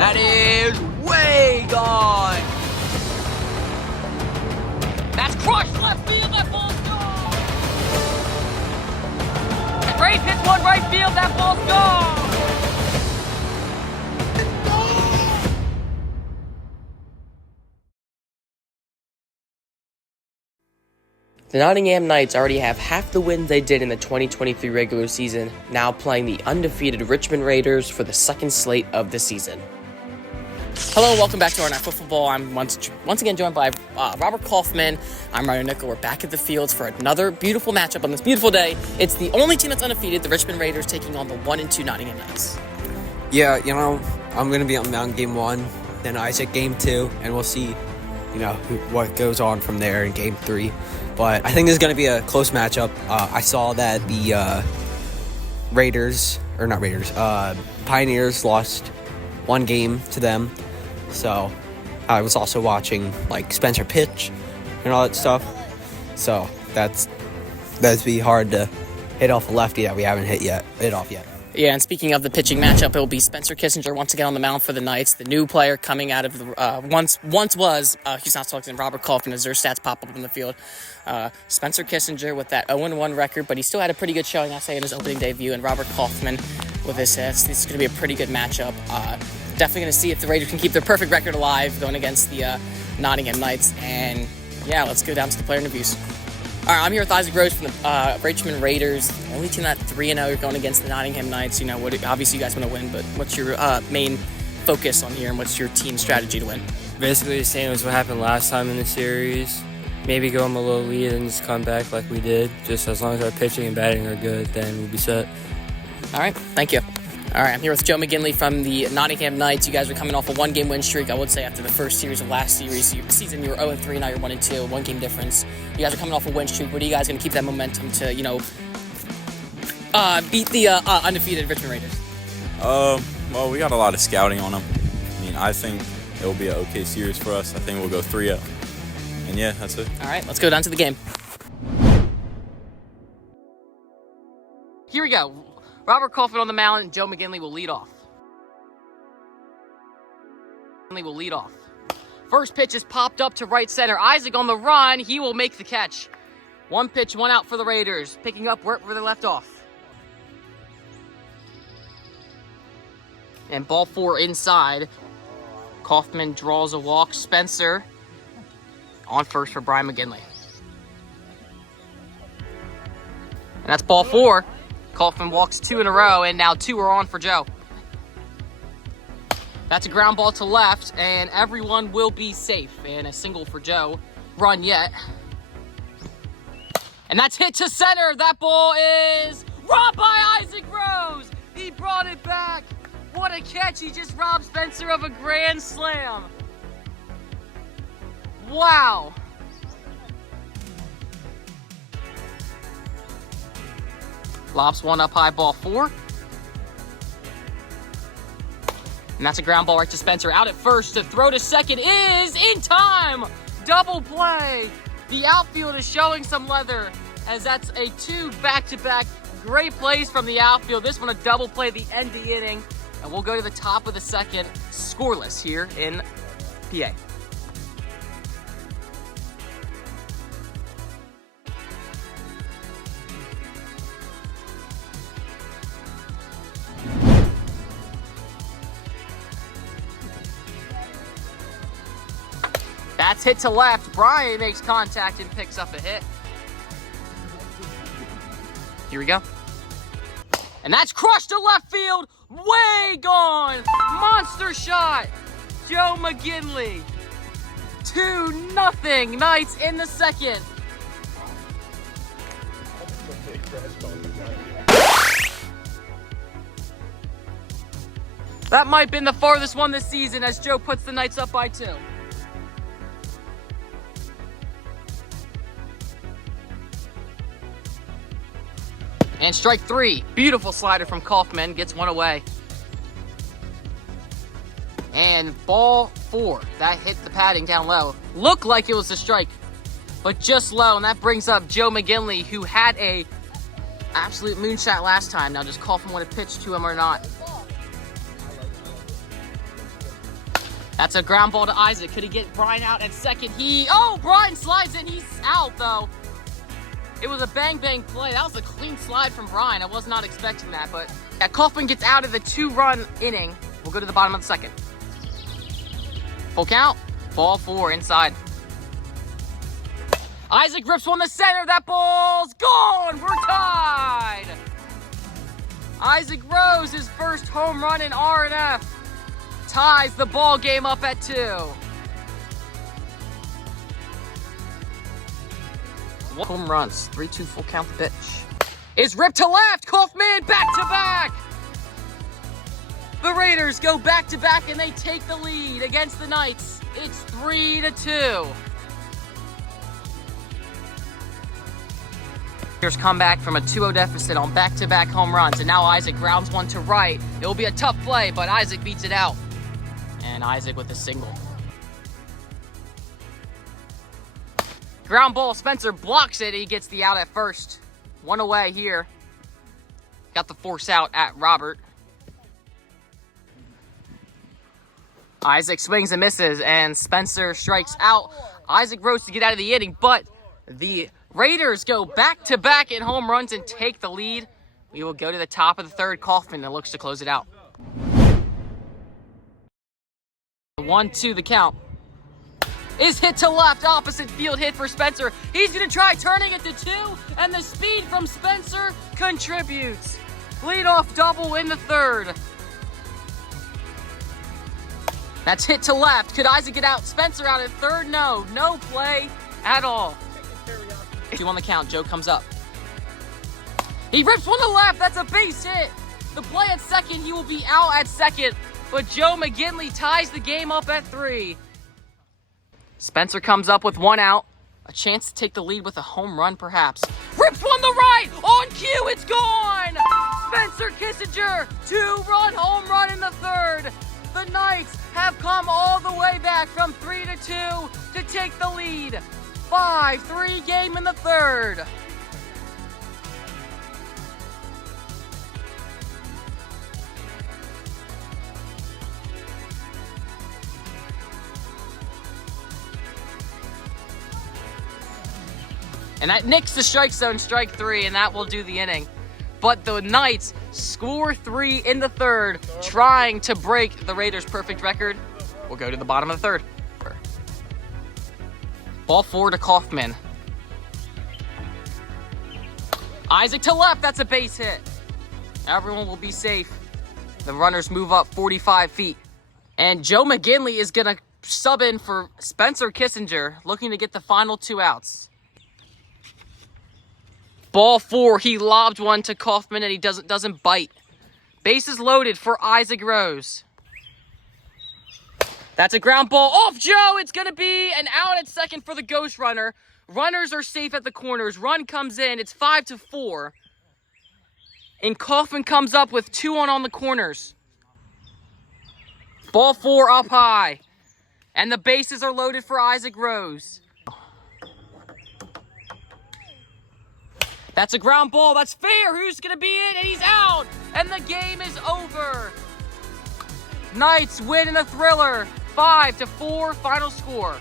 That is way gone. That's crushed left field. That ball's gone. And Rays hits one right field. That ball's gone. The Nottingham Knights already have half the wins they did in the 2023 regular season, now playing the undefeated Richmond Raiders for the second slate of the season. Hello and welcome back to RNF Wiffle Ball. I'm once again joined by Robert Kaufman. I'm Ryan Nickel. We're back at the fields for another beautiful matchup on this beautiful day. It's the only team that's undefeated, the Richmond Raiders, taking on the 1-2 Nottingham Knights. Yeah, I'm going to be on the mound game 1, then Isaac game 2, and we'll see, what goes on from there in game 3. But I think this is going to be a close matchup. I saw that the Pioneers lost one game to them. So I was also watching Spencer pitch and all that stuff. So that'd be hard to hit off a lefty that we haven't hit off yet. Yeah, and speaking of the pitching matchup, it will be Spencer Kissinger once again on the mound for the Knights. The new player coming out of the once was Houston Sox and Robert Kaufman as their stats pop up in the field. Spencer Kissinger with that 0-1 record, but he still had a pretty good showing, I say, in his opening debut. And Robert Kaufman with his hits. This is going to be a pretty good matchup. Definitely going to see if the Raiders can keep their perfect record alive going against the Nottingham Knights. And yeah, let's go down to the player interviews. All right, I'm here with Isaac Rose from the Richmond Raiders. The only team that 3-0 going against the Nottingham Knights. Obviously you guys want to win, but what's your main focus on here, and what's your team strategy to win? Basically the same as what happened last time in the series. Maybe go on a little lead and just come back like we did. Just as long as our pitching and batting are good, then we'll be set. All right, thank you. All right, I'm here with Joe McGinley from the Nottingham Knights. You guys are coming off a one-game win streak. I would say after the first series of last season, you were 0-3, now you're 1-2, one-game difference. You guys are coming off a win streak. What are you guys going to keep that momentum to, beat the undefeated Richmond Raiders? Well, we got a lot of scouting on them. I think it will be an okay series for us. I think we'll go 3-0. And yeah, that's it. All right, let's go down to the game. Here we go. Robert Kaufman on the mound, and Joe McGinley will lead off. First pitch is popped up to right center. Isaac on the run. He will make the catch. One pitch, one out for the Raiders, picking up where they left off. And ball 4 inside. Kaufman draws a walk. Spencer on first for Brian McGinley. And that's ball 4. Kaufman walks 2 in a row, and now 2 are on for Joe. That's a ground ball to left, and everyone will be safe. And a single for Joe. Run yet. And that's hit to center. That ball is robbed by Isaac Rose. He brought it back. What a catch. He just robbed Spencer of a grand slam. Wow. Lobs one up high, ball 4. And that's a ground ball right to Spencer. Out at first to throw to second is in time. Double play. The outfield is showing some leather as that's a 2 back-to-back. Great plays from the outfield. This one a double play at the end of the inning. And we'll go to the top of the second, scoreless here in PA. That's hit to left. Brian makes contact and picks up a hit. Here we go. And that's crushed to left field. Way gone. Monster shot. Joe McGinley. 2-0. Knights in the second. That might have been the farthest one this season as Joe puts the Knights up by 2. And strike 3. Beautiful slider from Kaufman. Gets one away. And ball 4. That hit the padding down low. Looked like it was a strike, but just low. And that brings up Joe McGinley, who had a absolute moonshot last time. Now, does Kaufman want to pitch to him or not? That's a ground ball to Isaac. Could he get Brian out at second? Brian slides in. He's out, though. It was a bang-bang play. That was a clean slide from Brian. I was not expecting that, but yeah, Kaufman gets out of the 2-run inning. We'll go to the bottom of the second. Full count. Ball 4 inside. Isaac rips one to center. That ball's gone. We're tied. Isaac Rose, his first home run in RNF, ties the ball game up at 2. Home runs, 3-2 full count. The pitch is ripped to left. Kaufman back to back. The Raiders go back to back and they take the lead against the Knights. It's 3-2. Raiders come back from a 2-0 deficit on back-to-back home runs, and now Isaac grounds one to right. It will be a tough play, but Isaac beats it out. And Isaac with a single. Ground ball, Spencer blocks it. He gets the out at first. One away here. Got the force out at Robert. Isaac swings and misses, and Spencer strikes out. Isaac Rose to get out of the inning, but the Raiders go back-to-back in home runs and take the lead. We will go to the top of the third. Kaufman that looks to close it out. 1-2 the count. Is hit to left, opposite field hit for Spencer. He's going to try turning it to 2, and the speed from Spencer contributes. Leadoff double in the third. That's hit to left. Could Isaac get out? Spencer out at third? No play at all. 2 on the count. Joe comes up. He rips one to left. That's a base hit. The play at second, he will be out at second, but Joe McGinley ties the game up at 3. Spencer comes up with 1 out. A chance to take the lead with a home run, perhaps. Rips one to right. On cue, it's gone. Spencer Kissinger, 2-run home run in the third. The Knights have come all the way back from 3-2 to take the lead. 5-3 game in the third. And that nicks the strike zone, strike 3, and that will do the inning. But the Knights score 3 in the third, trying to break the Raiders' perfect record. We'll go to the bottom of the third. Ball 4 to Kaufman. Isaac to left, that's a base hit. Everyone will be safe. The runners move up 45 feet. And Joe McGinley is going to sub in for Spencer Kissinger, looking to get the final 2 outs. Ball 4, he lobbed one to Kaufman and he doesn't bite. Bases loaded for Isaac Rose. That's a ground ball off Joe. It's going to be an out at second for the ghost runner. Runners are safe at the corners. Run comes in. It's 5-4. And Kaufman comes up with 2 on the corners. Ball 4 up high. And the bases are loaded for Isaac Rose. That's a ground ball. That's fair. Who's going to be in? And he's out. And the game is over. Knights win in a thriller. 5-4 final score.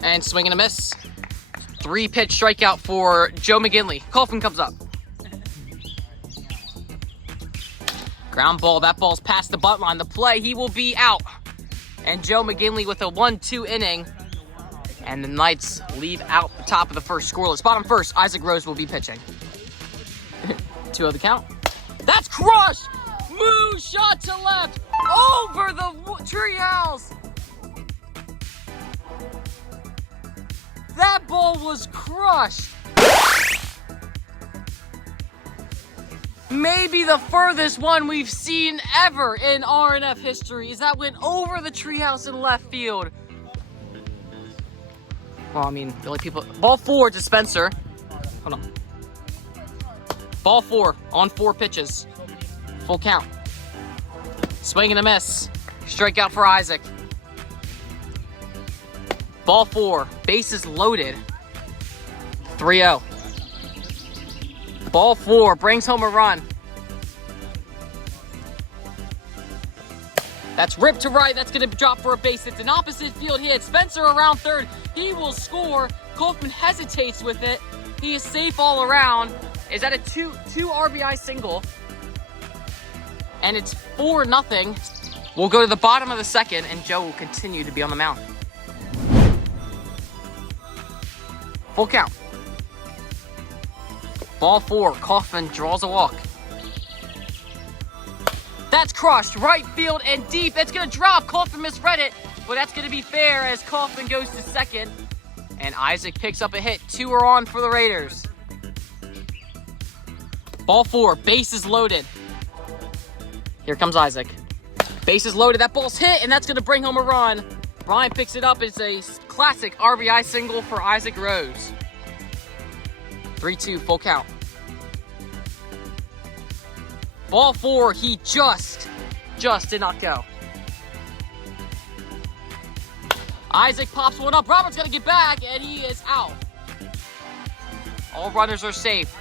And swing and a miss. 3-pitch strikeout for Joe McGinley. Kaufman comes up. Ground ball. That ball's past the bunt line. The play, he will be out. And Joe McGinley with a 1-2 inning. And the Knights leave out the top of the first scoreless. Bottom first, Isaac Rose will be pitching. 2-0 the count. That's crushed! Move shot to left. Over the treehouse. That ball was crushed. Maybe the furthest one we've seen ever in RNF history is that went over the treehouse in left field. Well, I mean, the only people... Ball 4 to Spencer. Hold on. Ball 4 on 4 pitches. Full count. Swing and a miss. Strikeout for Isaac. Ball 4, bases loaded. 3-0. Ball 4 brings home a run. That's ripped to right. That's going to drop for a base. It's an opposite field hit. Spencer around third. He will score. Kaufman hesitates with it. He is safe all around. Is that a two RBI single? And it's 4-0. We'll go to the bottom of the second, and Joe will continue to be on the mound. Full count. Ball 4. Kaufman draws a walk. That's crushed. Right field and deep. That's going to drop. Kaufman misread it, but that's going to be fair as Kaufman goes to second. And Isaac picks up a hit. 2 are on for the Raiders. Ball 4. Bases loaded. Here comes Isaac. Bases loaded. That ball's hit, and that's going to bring home a run. Brian picks it up. It's a classic RBI single for Isaac Rose. 3-2, full count. Ball 4, he just did not go. Isaac pops one up. Robert's gonna get back, and he is out. All runners are safe.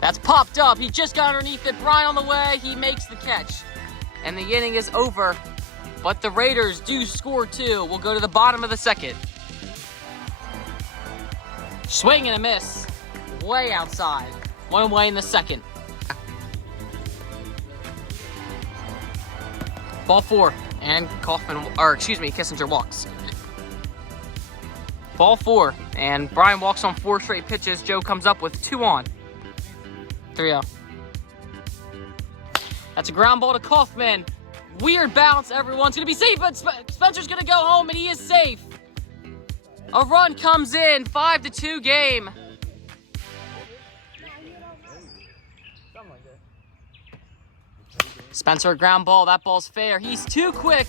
That's popped up. He just got underneath it. Brian on the way. He makes the catch. And the inning is over. But the Raiders do score 2. We'll go to the bottom of the second. Swing and a miss. Way outside. 1 away in the second. Ball 4. And Kissinger walks. Ball 4. And Brian walks on 4 straight pitches. Joe comes up with 2 on. 3-0. That's a ground ball to Kaufman. Weird bounce. Everyone's going to be safe, but Spencer's going to go home, and he is safe. A run comes in. 5-2 game. Spencer, ground ball. That ball's fair. He's too quick.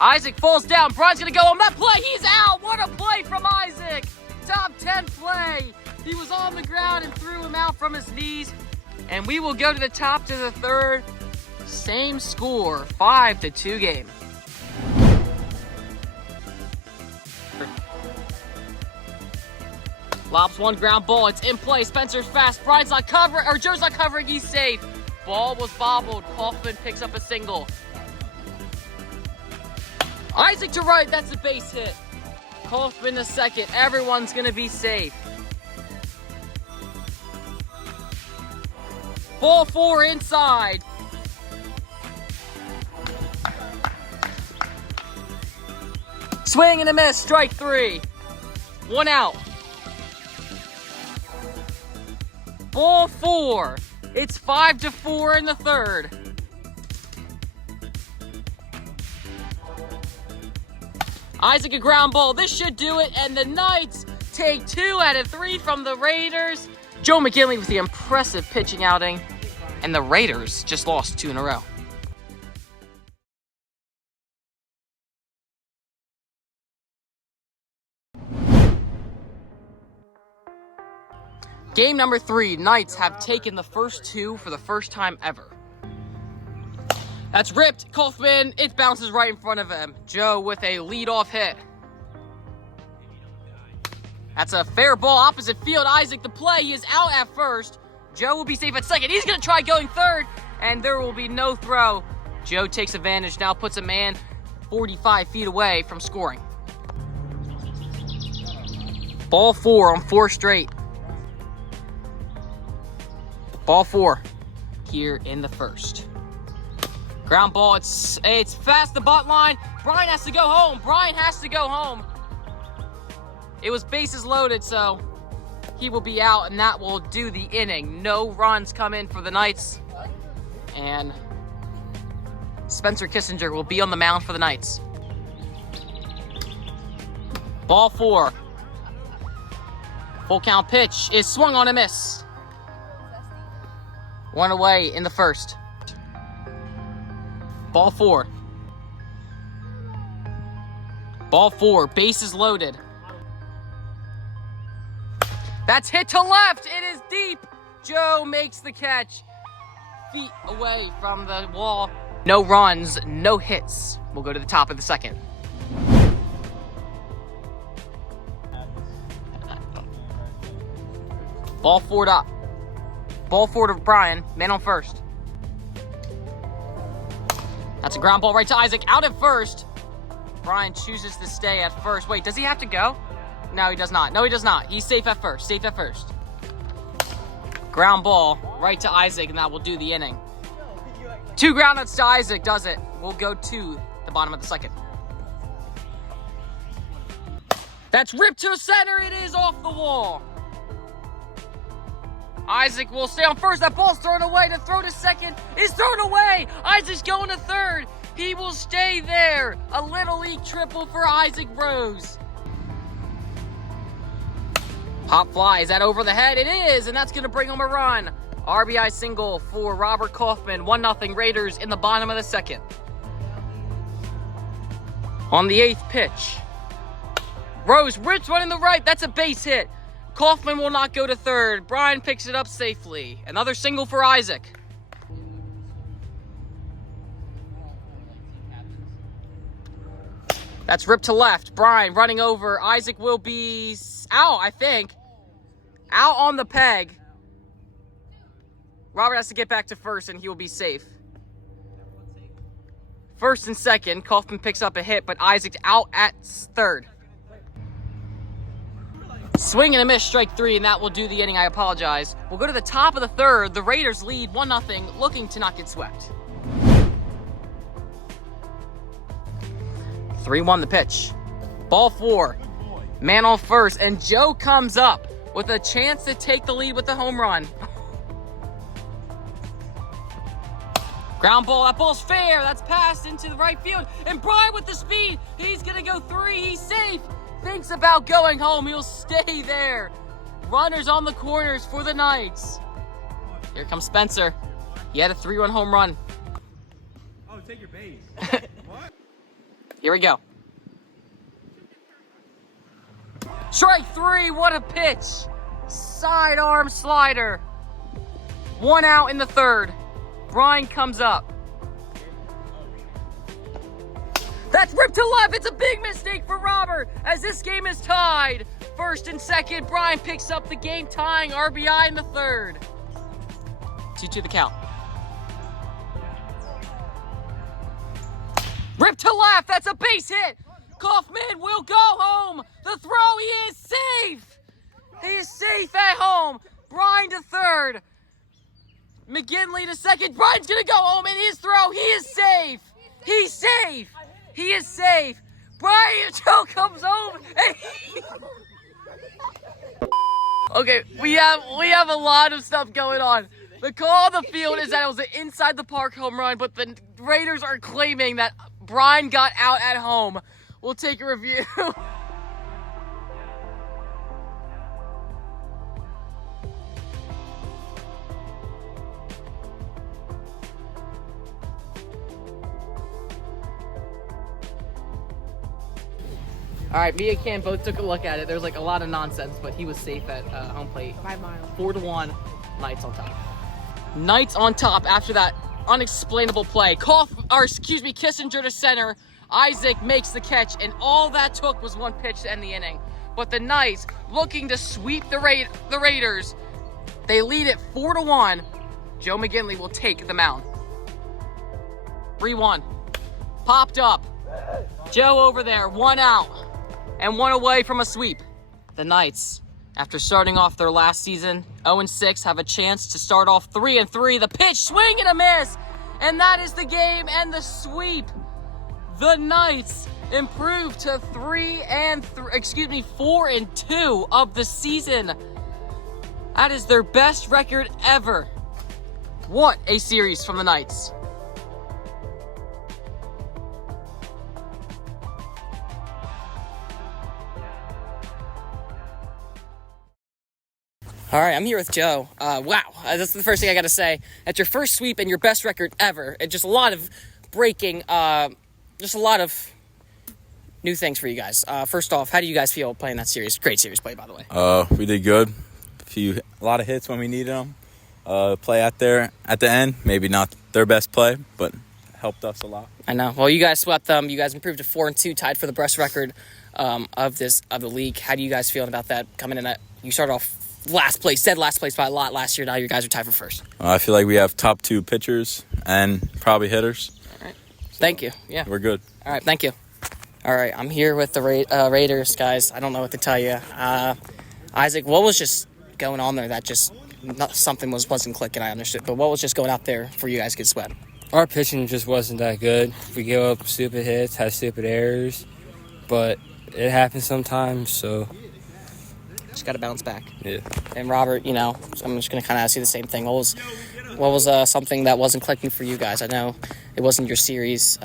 Isaac falls down. Brian's going to go on that play. He's out. What a play from Isaac. Top 10 play. He was on the ground and threw him out from his knees. And we will go to the top to the third. Same score, 5-2 game. Lobs one ground ball. It's in play. Spencer's fast. Brian's not covering, or Joe's not covering. He's safe. Ball was bobbled. Kaufman picks up a single. Isaac to right. That's a base hit. Kaufman to second. Everyone's going to be safe. Ball 4 inside. Swing and a miss. Strike 3. 1 out. Ball 4. It's 5-4 in the third. Isaac a ground ball. This should do it. And the Knights take 2 out of 3 from the Raiders. Joe McGinley with the impressive pitching outing. And the Raiders just lost 2 in a row. Game number 3, Knights have taken the first 2 for the first time ever. That's ripped. Kaufman, it bounces right in front of him. Joe with a leadoff hit. That's a fair ball, opposite field. Isaac the play. He is out at first. Joe will be safe at second. He's going to try going third, and there will be no throw. Joe takes advantage, now puts a man 45 feet away from scoring. Ball 4 on 4 straight. Ball 4 here in the first. Ground ball, it's past the butt line. Brian has to go home. Brian has to go home. It was bases loaded, so he will be out, and that will do the inning. No runs come in for the Knights, and Spencer Kissinger will be on the mound for the Knights. Ball 4. Full count pitch is swung on a miss. 1 away in the first. Ball 4. Ball 4, bases loaded. That's hit to left. It is deep. Joe makes the catch. Feet away from the wall. No runs, no hits. We'll go to the top of the second. Ball forward up. Ball forward to Brian. Man on first. That's a ground ball right to Isaac. Out at first. Brian chooses to stay at first. Wait, does he have to go? No, he does not. No, he does not. He's safe at first. Safe at first. Ground ball right to Isaac, and that will do the inning. 2 groundouts to Isaac does it. We'll go to the bottom of the second. That's ripped to center. It is off the wall. Isaac will stay on first. That ball's thrown away. To throw to second is thrown away. Isaac's going to third. He will stay there. A Little League triple for Isaac Rose. Pop fly. Is that over the head? It is, and that's going to bring home a run. RBI single for Robert Kaufman. 1-0 Raiders in the bottom of the second. On the 8th pitch. Rose rips one in the right. That's a base hit. Kaufman will not go to third. Brian picks it up safely. Another single for Isaac. That's ripped to left. Brian running over. Isaac will be out, I think. Out on the peg. Robert has to get back to first, and he will be safe. First and second. Kaufman picks up a hit, but Isaac's out at third. Swing and a miss, strike 3, and that will do the inning. I apologize. We'll go to the top of the third. The Raiders lead 1-0, looking to not get swept. 3-1 the pitch. Ball 4. Man on first, and Joe comes up with a chance to take the lead with the home run. Ground ball. That ball's fair. That's passed into the right field. And Brian with the speed. He's going to go 3. He's safe. Thinks about going home. He'll stay there. Runners on the corners for the Knights. Here comes Spencer. He had a 3-run home run. Oh, take your base. What? Here we go. Strike 3. What a pitch. Sidearm slider. 1 out in the third. Brian comes up. That's ripped to left. It's a big mistake for Robert as this game is tied. First and second, Brian picks up the game-tying RBI in the third. 2-2 the count. Ripped to left. That's a base hit. Kaufman will go home. The throw, he is safe. He is safe at home. Brian to third. McGinley to second. Brian's going to go home in his throw. He is safe. He's safe. He is safe. Brian Joe comes home. Okay, we have a lot of stuff going on. The call on the field is that it was an inside the park home run, but the Raiders are claiming that Brian got out at home. We'll take a review. All right, me and Cam both took a look at it. There's like a lot of nonsense, but he was safe at home plate. 5 miles. 4-1, Knights on top. Knights on top after that unexplainable play. Kissinger to center. Isaac makes the catch, and all that took was 1 pitch to end the inning. But the Knights, looking to sweep the Raiders, they lead it 4-1. Joe McGinley will take the mound. 3-1. Popped up. Joe over there, 1 out. And 1 away from a sweep. The Knights, after starting off their last season 0-6, have a chance to start off 3-3. The pitch, swing and a miss, and that is the game and the sweep. The Knights improve to 4-2 of the season. That is their best record ever. What a series from the Knights. All right, I'm here with Joe. Wow, that's the first thing I got to say. That's your first sweep and your best record ever. And just a lot of breaking, just a lot of new things for you guys. First off, how do you guys feel playing that series? Great series play, by the way. We did good. A lot of hits when we needed them. Play out there at the end, maybe not their best play, but helped us a lot. I know. Well, you guys swept them. You guys improved to 4-2, tied for the best record of the league. How do you guys feel about that coming in? You started off last place by a lot last year. Now you guys are tied for first. I feel like we have top 2 pitchers and probably hitters. All right. Thank you. Yeah. We're good. All right. Thank you. All right. I'm here with the Raiders, guys. I don't know what to tell you. Isaac, what was just going on there that just something wasn't clicking? I understood. But what was just going out there for you guys to get swept? Our pitching just wasn't that good. We give up stupid hits, had stupid errors, but it happens sometimes, so. Just got to bounce back. Yeah. And Robert, I'm just going to kind of ask you the same thing. What was something that wasn't clicking for you guys? I know it wasn't your series.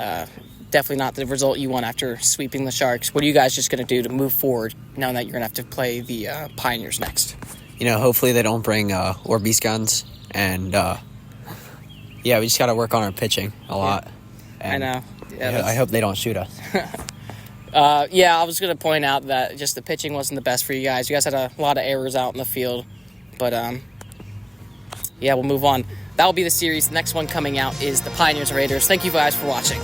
Definitely not the result you want after sweeping the Sharks. What are you guys just going to do to move forward, knowing that you're going to have to play the Pioneers next? Hopefully they don't bring Orbeez guns. And, we just got to work on our pitching a lot. And I know. Yeah, I hope they don't shoot us. I was going to point out that just the pitching wasn't the best for you guys. You guys had a lot of errors out in the field. But, we'll move on. That will be the series. The next one coming out is the Pioneers Raiders. Thank you guys for watching.